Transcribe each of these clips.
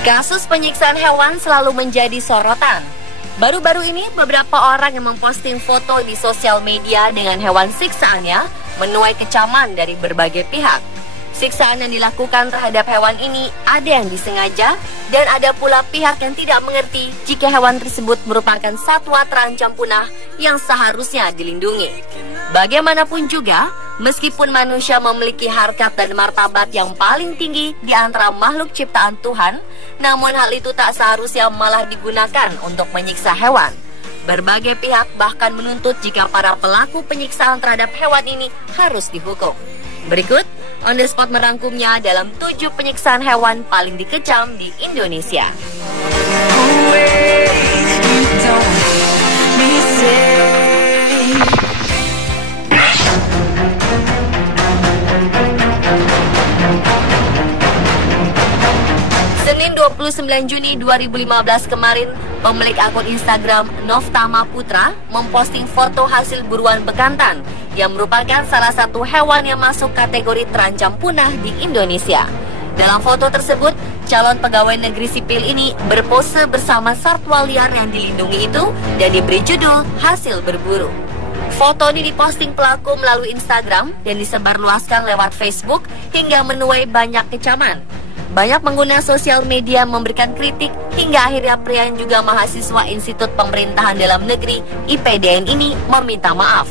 Kasus penyiksaan hewan selalu menjadi sorotan. Baru-baru ini beberapa orang yang memposting foto di sosial media dengan hewan siksaannya menuai kecaman dari berbagai pihak. Siksaan yang dilakukan terhadap hewan ini ada yang disengaja dan ada pula pihak yang tidak mengerti jika hewan tersebut merupakan satwa terancam punah yang seharusnya dilindungi. Bagaimanapun juga, meskipun manusia memiliki harkat dan martabat yang paling tinggi di antara makhluk ciptaan Tuhan, namun hal itu tak seharusnya malah digunakan untuk menyiksa hewan. Berbagai pihak bahkan menuntut jika para pelaku penyiksaan terhadap hewan ini harus dihukum. Berikut, On The Spot merangkumnya dalam 7 penyiksaan hewan paling dikecam di Indonesia. Senin 29 Juni 2015 kemarin, pemilik akun Instagram Noftama Putra memposting foto hasil buruan bekantan yang merupakan salah satu hewan yang masuk kategori terancam punah di Indonesia. Dalam foto tersebut, calon pegawai negeri sipil ini berpose bersama satwa liar yang dilindungi itu dan diberi judul hasil berburu. Foto ini diposting pelaku melalui Instagram dan disebarluaskan lewat Facebook hingga menuai banyak kecaman. Banyak pengguna sosial media memberikan kritik hingga akhirnya pria yang juga mahasiswa Institut Pemerintahan Dalam Negeri IPDN ini meminta maaf.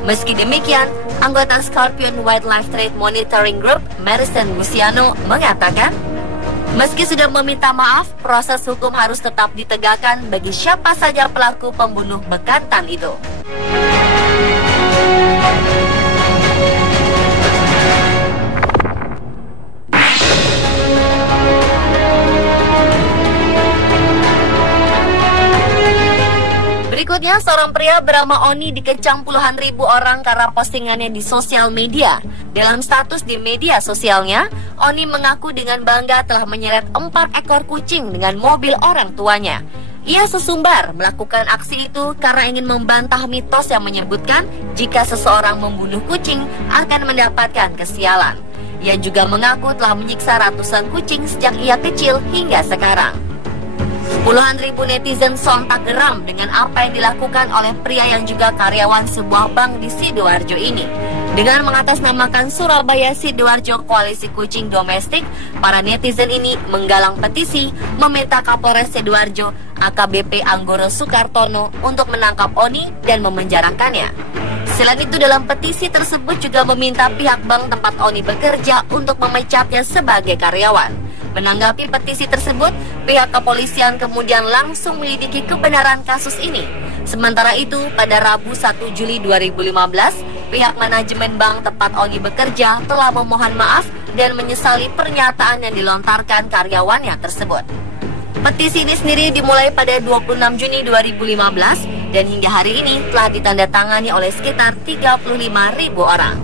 Meski demikian, anggota Scorpion Wildlife Trade Monitoring Group, Marison Luciano, mengatakan, meski sudah meminta maaf, proses hukum harus tetap ditegakkan bagi siapa saja pelaku pembunuh bekantan itu. Berikutnya, seorang pria bernama Oni dikecam puluhan ribu orang karena postingannya di sosial media. Dalam status di media sosialnya, Oni mengaku dengan bangga telah menyeret 4 ekor kucing dengan mobil orang tuanya. Ia sesumbar melakukan aksi itu karena ingin membantah mitos yang menyebutkan jika seseorang membunuh kucing akan mendapatkan kesialan. Ia juga mengaku telah menyiksa ratusan kucing sejak ia kecil hingga sekarang. Puluhan ribu netizen sontak geram dengan apa yang dilakukan oleh pria yang juga karyawan sebuah bank di Sidoarjo ini. Dengan mengatasnamakan Surabaya Sidoarjo Koalisi Kucing Domestik, para netizen ini menggalang petisi meminta Kapolres Sidoarjo AKBP Anggoro Sukartono untuk menangkap Oni dan memenjarakannya. Selain itu, dalam petisi tersebut juga meminta pihak bank tempat Oni bekerja untuk memecatnya sebagai karyawan. Menanggapi petisi tersebut, pihak kepolisian kemudian langsung menyelidiki kebenaran kasus ini. Sementara itu, pada Rabu 1 Juli 2015, pihak manajemen bank tempat Oni bekerja telah memohon maaf dan menyesali pernyataan yang dilontarkan karyawannya tersebut. Petisi ini sendiri dimulai pada 26 Juni 2015 dan hingga hari ini telah ditandatangani oleh sekitar 35.000 orang.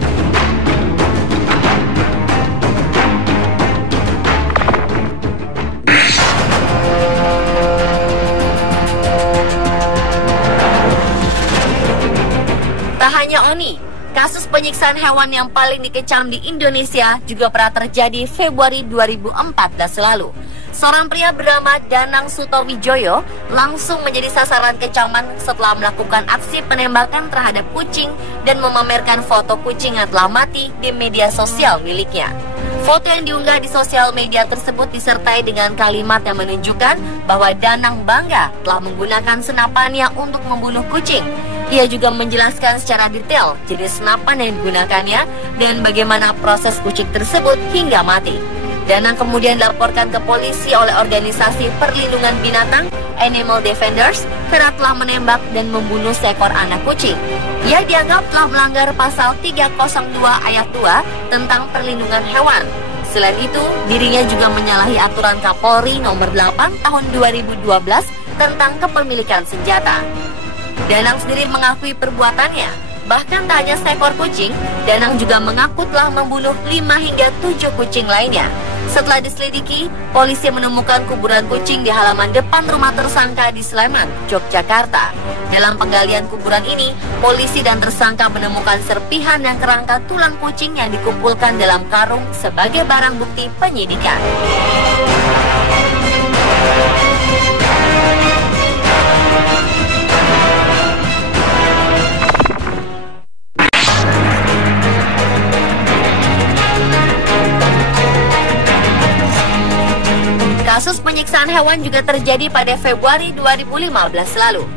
Tak hanya Oni, kasus penyiksaan hewan yang paling dikecam di Indonesia juga pernah terjadi Februari 2014 lalu. Seorang pria bernama Danang Sutowijoyo langsung menjadi sasaran kecaman setelah melakukan aksi penembakan terhadap kucing dan memamerkan foto kucing yang telah mati di media sosial miliknya. Foto yang diunggah di sosial media tersebut disertai dengan kalimat yang menunjukkan bahwa Danang bangga telah menggunakan senapannya untuk membunuh kucing. Ia juga menjelaskan secara detail jenis senapan yang digunakannya dan bagaimana proses kucing tersebut hingga mati. Danang kemudian dilaporkan ke polisi oleh organisasi perlindungan binatang Animal Defenders karena telah menembak dan membunuh seekor anak kucing. Ia dianggap telah melanggar pasal 302 ayat 2 tentang perlindungan hewan. Selain itu, dirinya juga menyalahi aturan Kapolri nomor 8 tahun 2012 tentang kepemilikan senjata. Danang sendiri mengakui perbuatannya. Bahkan tak hanya seekor kucing, Danang juga mengaku telah membunuh 5 hingga 7 kucing lainnya. Setelah diselidiki, polisi menemukan kuburan kucing di halaman depan rumah tersangka di Sleman, Yogyakarta. Dalam penggalian kuburan ini, polisi dan tersangka menemukan serpihan dan kerangka tulang kucing yang dikumpulkan dalam karung sebagai barang bukti penyidikan. penyiksaan hewan juga terjadi pada Februari 2015 lalu.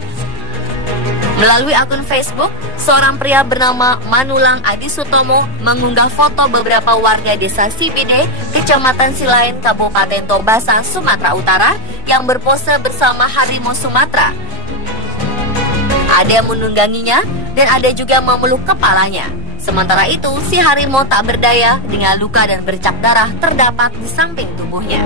Melalui akun Facebook, seorang pria bernama Manulang Adi Sutomo mengunggah foto beberapa warga desa Sibide, Kecamatan Silain, Kabupaten Tobasa, Sumatera Utara yang berpose bersama harimau Sumatera. Ada yang menungganginya dan ada juga memeluk kepalanya. Sementara itu, si harimau tak berdaya dengan luka dan bercak darah terdapat di samping tubuhnya.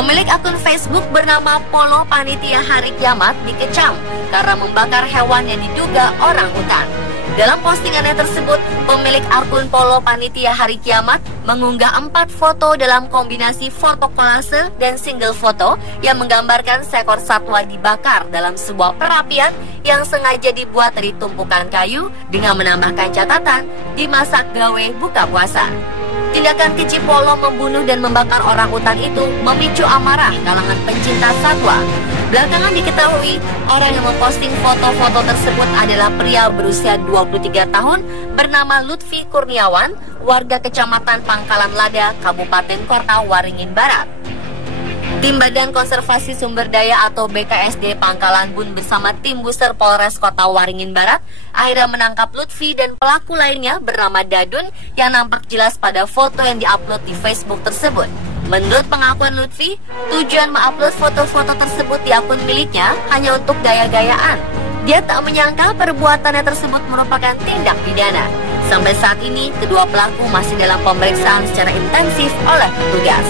Pemilik akun Facebook bernama Polo Panitia Hari Kiamat dikecam karena membakar hewan yang diduga orang utan. Dalam postingannya tersebut, pemilik akun Polo Panitia Hari Kiamat mengunggah 4 foto dalam kombinasi foto kolase dan single foto yang menggambarkan seekor satwa dibakar dalam sebuah perapian yang sengaja dibuat dari tumpukan kayu dengan menambahkan catatan dimasak gawe buka puasa. Tindakan keji Polo membunuh dan membakar orang utan itu memicu amarah kalangan pencinta satwa. Belakangan diketahui orang yang memposting foto-foto tersebut adalah pria berusia 23 tahun bernama Lutfi Kurniawan, warga Kecamatan Pangkalan Lada, Kabupaten Kota Waringin Barat. Tim Badan Konservasi Sumber Daya atau BKSD Pangkalan Bun bersama tim Buser Polres Kota Waringin Barat akhirnya menangkap Lutfi dan pelaku lainnya bernama Dadun yang nampak jelas pada foto yang diupload di Facebook tersebut. Menurut pengakuan Lutfi, tujuan mengupload foto-foto tersebut di akun miliknya hanya untuk gaya-gayaan. Dia tak menyangka perbuatannya tersebut merupakan tindak pidana. Sampai saat ini, kedua pelaku masih dalam pemeriksaan secara intensif oleh petugas.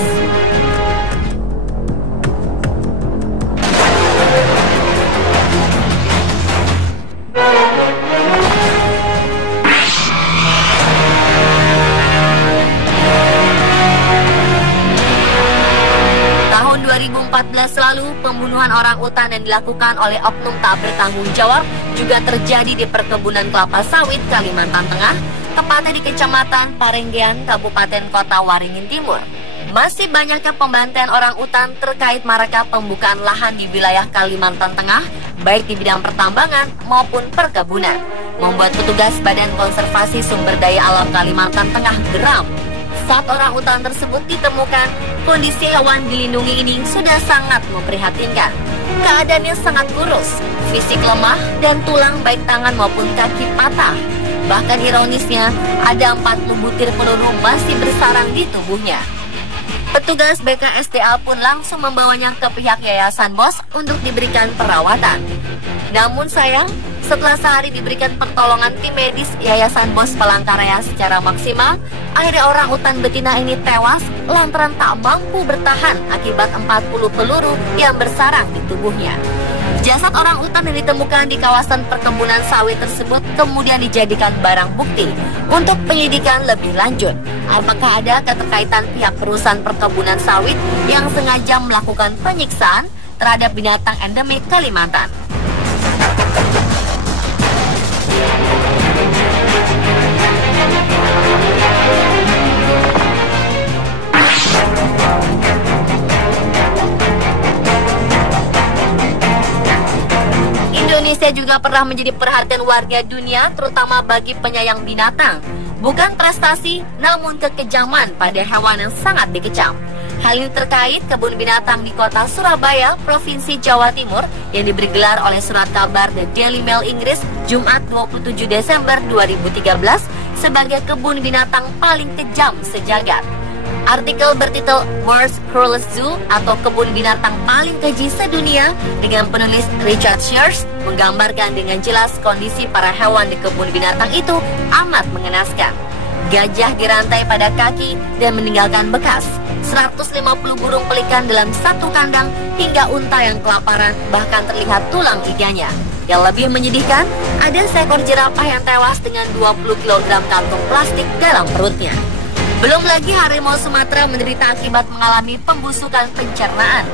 Tahun 2014 lalu, pembunuhan orang utan yang dilakukan oleh oknum tak bertanggung jawab juga terjadi di perkebunan kelapa sawit Kalimantan Tengah, tepatnya di Kecamatan Parenggean, Kabupaten Kota Waringin Timur. Masih banyaknya pembantaian orang utan terkait maraknya pembukaan lahan di wilayah Kalimantan Tengah, baik di bidang pertambangan maupun perkebunan, membuat petugas Badan Konservasi Sumber Daya Alam Kalimantan Tengah geram. Saat orang utan tersebut ditemukan, kondisi hewan dilindungi ini sudah sangat memprihatinkan. Keadaannya sangat kurus, fisik lemah, dan tulang baik tangan maupun kaki patah. Bahkan ironisnya, ada 40 butir peluru masih bersarang di tubuhnya. Petugas BKSDA pun langsung membawanya ke pihak Yayasan BOS untuk diberikan perawatan. Namun sayang, setelah sehari diberikan pertolongan tim medis Yayasan BOS Palangkaraya secara maksimal, akhirnya orang utan betina ini tewas lantaran tak mampu bertahan akibat 40 peluru yang bersarang di tubuhnya. Jasad orang utan yang ditemukan di kawasan perkebunan sawit tersebut kemudian dijadikan barang bukti untuk penyidikan lebih lanjut. Apakah ada keterkaitan pihak perusahaan perkebunan sawit yang sengaja melakukan penyiksaan terhadap binatang endemik Kalimantan? Indonesia juga pernah menjadi perhatian warga dunia, terutama bagi penyayang binatang. Bukan prestasi, namun kekejaman pada hewan yang sangat dikecam. Hal ini terkait kebun binatang di kota Surabaya, Provinsi Jawa Timur, yang diberi gelar oleh surat kabar The Daily Mail Inggris, Jumat 27 Desember 2013, sebagai kebun binatang paling kejam sejagat. Artikel bertitel World's Cruelest Zoo atau kebun binatang paling keji sedunia dengan penulis Richard Shears menggambarkan dengan jelas kondisi para hewan di kebun binatang itu amat mengenaskan. Gajah dirantai pada kaki dan meninggalkan bekas, 150 burung pelikan dalam satu kandang, hingga unta yang kelaparan bahkan terlihat tulang iganya. Yang lebih menyedihkan, ada seekor jerapah yang tewas dengan 20 kg kantung plastik dalam perutnya. Belum lagi harimau Sumatera menderita akibat mengalami pembusukan pencernaan.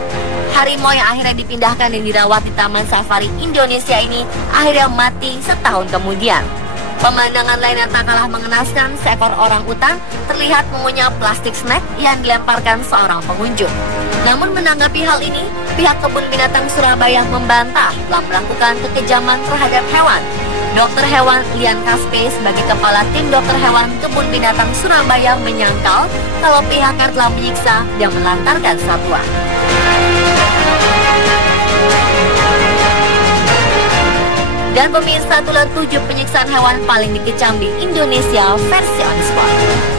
Harimau yang akhirnya dipindahkan dan dirawat di Taman Safari Indonesia ini akhirnya mati setahun kemudian. Pemandangan lain yang tak kalah mengenaskan, seekor orang utan terlihat mengunyah plastik snack yang dilemparkan seorang pengunjung. Namun menanggapi hal ini, pihak Kebun Binatang Surabaya membantah telah melakukan kekejaman terhadap hewan. Dokter hewan Lian Kaspe sebagai kepala tim dokter hewan Kebun Binatang Surabaya menyangkal kalau pihaknya telah menyiksa dan melantarkan satwa. Dan pemirsa, itulah 7 penyiksaan hewan paling dikecam di Indonesia versi On Spot.